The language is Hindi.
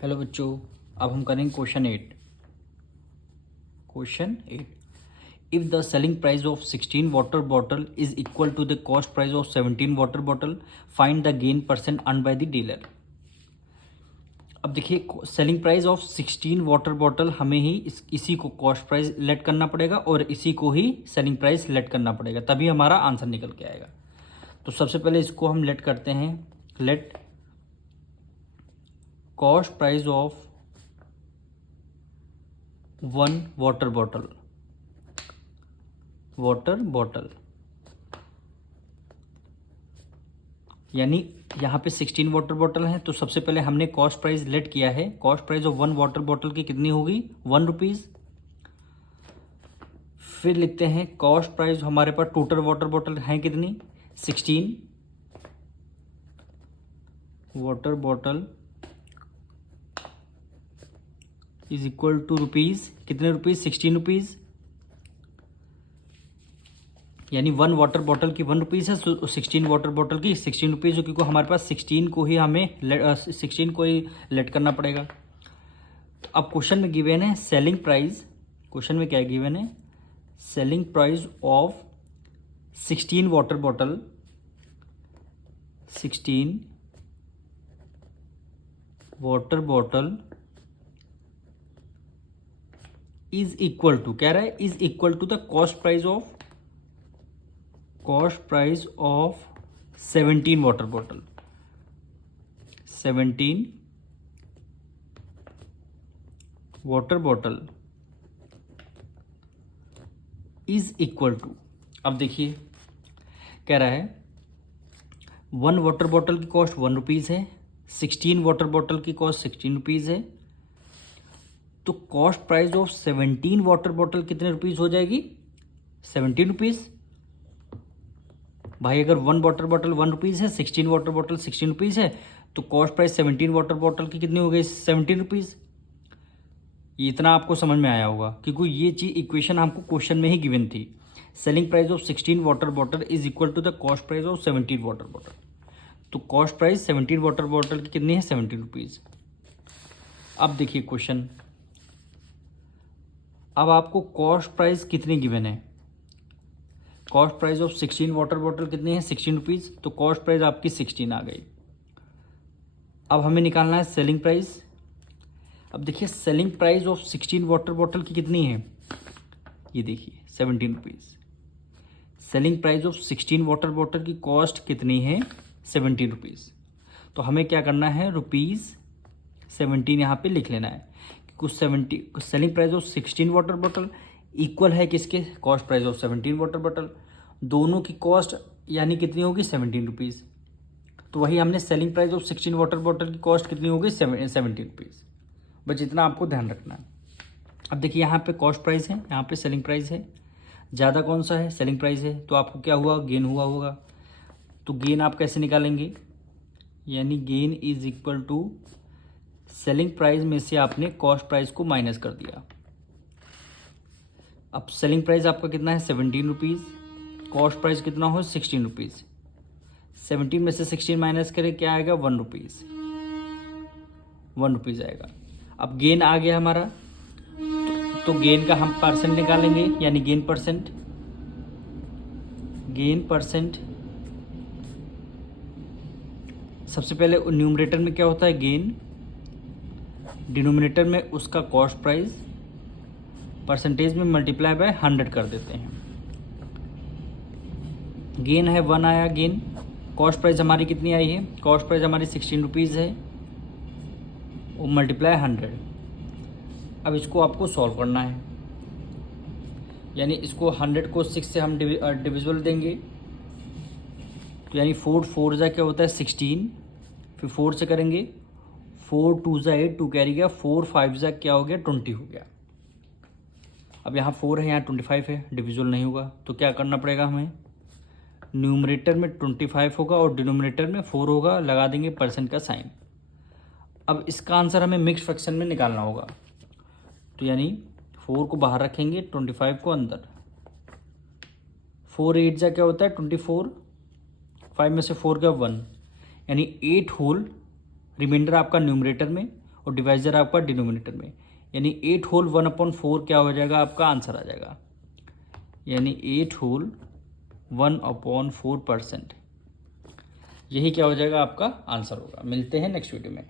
हेलो बच्चों, अब हम करेंगे question 8। If the selling price of 16 water bottle is equal to the cost price of 17 water bottle, find the gain percent earn by the dealer. अब देखिए, selling price of 16 water bottle हमें ही इसी को कॉस्ट प्राइस लेट करना पड़ेगा और इसी को ही सेलिंग प्राइस लेट करना पड़ेगा, तभी हमारा आंसर निकल के आएगा। तो सबसे पहले इसको हम लेट करते हैं। Let cost price of 1 water bottle यानी यहाँ पे 16 वाटर बॉटल है, तो सबसे पहले हमने कॉस्ट प्राइस लेट किया है। Cost price of 1 water bottle की कितनी होगी? 1 रुपीज़। फिर लिखते हैं कॉस्ट प्राइस हमारे पास टोटल वाटर बॉटल है कितनी? 16 water bottle is equal to rupees. कितने रुपीज़? 16 रुपीज़। यानी 1 वाटर बॉटल की 1 रुपीज़ है, 16 वाटर बॉटल की 16 रुपीज़, क्योंकि हमारे पास 16 को ही लेट करना पड़ेगा। तो अब क्वेश्चन में गिवन है सेलिंग प्राइस। क्वेश्चन में क्या गिवन है? Selling price of 16 water bottle, 16 water bottle is equal to, कह रहा है is equal to the cost price of 17 water bottle. 17 water bottle is equal to, अब देखिए कह रहा है 1 वाटर बॉटल की कॉस्ट 1 रुपीज़ है, 16 वाटर बॉटल की कॉस्ट 16 रुपीज़ है, तो cost price of 17 water bottle कितने रुपीज़ हो जाएगी? 17 रुपीज़। भाई अगर 1 वाटर बॉटल 1 रुपीज़ है, 16 वाटर बॉटल 16 रुपीज़ है, तो कॉस्ट प्राइस 17 वाटर बॉटल की कितनी हो गई? 17 रुपीज़। ये इतना आपको समझ में आया होगा, क्योंकि ये चीज़ इक्वेशन हमको क्वेश्चन में ही गिवन थी। Selling price of 16 water bottle is equal to the cost price of 17 water bottle. तो कॉस्ट प्राइस 17 वाटर बॉटल की कितनी है? 17 रुपीज़। अब देखिए क्वेश्चन, अब आपको कॉस्ट प्राइस कितनी गिवन है? Cost price of 16 water bottle कितनी है? 16 रुपीज़। तो कॉस्ट प्राइस आपकी 16 आ गई। अब हमें निकालना है सेलिंग प्राइस। अब देखिए selling price of 16 water bottle की कितनी है? ये देखिए 17 rupees. Selling price of 16 water bottle की कॉस्ट कितनी है? 17 रुपीज़। तो हमें क्या करना है? रुपीज़ 17 यहाँ पे लिख लेना है, क्योंकि selling price of 16 water bottle equal है किसके? Cost price of 17 water bottle. दोनों की कॉस्ट यानी कितनी होगी? 17 रुपीज़। तो वही हमने selling price of 16 water bottle की कॉस्ट कितनी होगी? 17 रुपीज़। बस इतना आपको ध्यान रखना है। अब देखिए यहाँ पे कॉस्ट प्राइस है, यहाँ पे सेलिंग प्राइस है। ज़्यादा कौन सा है? सेलिंग प्राइस है। तो आपको क्या हुआ? गेन हुआ होगा। तो गेन आप कैसे निकालेंगे? यानी gain is equal to selling price में से आपने कॉस्ट प्राइस को माइनस कर दिया। अब सेलिंग प्राइस आपका कितना है? 17 रुपीज़। कॉस्ट प्राइस कितना हो? 16 रुपीज़। 17 में से 16 माइनस करें, क्या आएगा? 1 रुपीज़। 1 रुपीज़ आएगा। अब गेन आ गया हमारा, तो गेन का हम परसेंट निकालेंगे, यानी गेन परसेंट। सबसे पहले न्यूमरेटर में क्या होता है? गेन। डिनोमिनेटर में उसका कॉस्ट प्राइस, परसेंटेज में मल्टीप्लाई बाय 100 कर देते हैं। गेन है 1 आया गेन। कॉस्ट प्राइस हमारी कितनी आई है? कॉस्ट प्राइस हमारी 16 रुपीज़ है, वो मल्टीप्लाई 100। अब इसको आपको सॉल्व करना है, यानी इसको 100 को 6 से हम डिविजिबल देंगे, तो यानी 4 जा क्या होता है? 16। फिर 4 से करेंगे, 4 2 जा 8, 2 कैरी गया, 4 5 जा क्या हो गया? 20 हो गया। अब यहाँ 4 है, यहाँ 25 है, डिविजिबल नहीं होगा, तो क्या करना पड़ेगा हमें? न्यूमरेटर में 25 होगा और डिनोमिनेटर में 4 होगा, लगा देंगे परसेंट का साइन। अब इसका आंसर हमें मिक्स फ्रैक्शन में निकालना होगा, तो यानी 4 को बाहर रखेंगे, 25 को अंदर। 4 8 जा क्या होता है? 24। 5 में से 4 का 1, यानी 8 होल रिमाइंडर आपका न्यूमरेटर में और डिवाइजर आपका डिनोमिनेटर में, यानी 8 होल 1/4 क्या हो जाएगा, आपका आंसर आ जाएगा, यानी 8 होल 1/4%, यही क्या हो जाएगा, आपका आंसर होगा। मिलते हैं नेक्स्ट वीडियो में।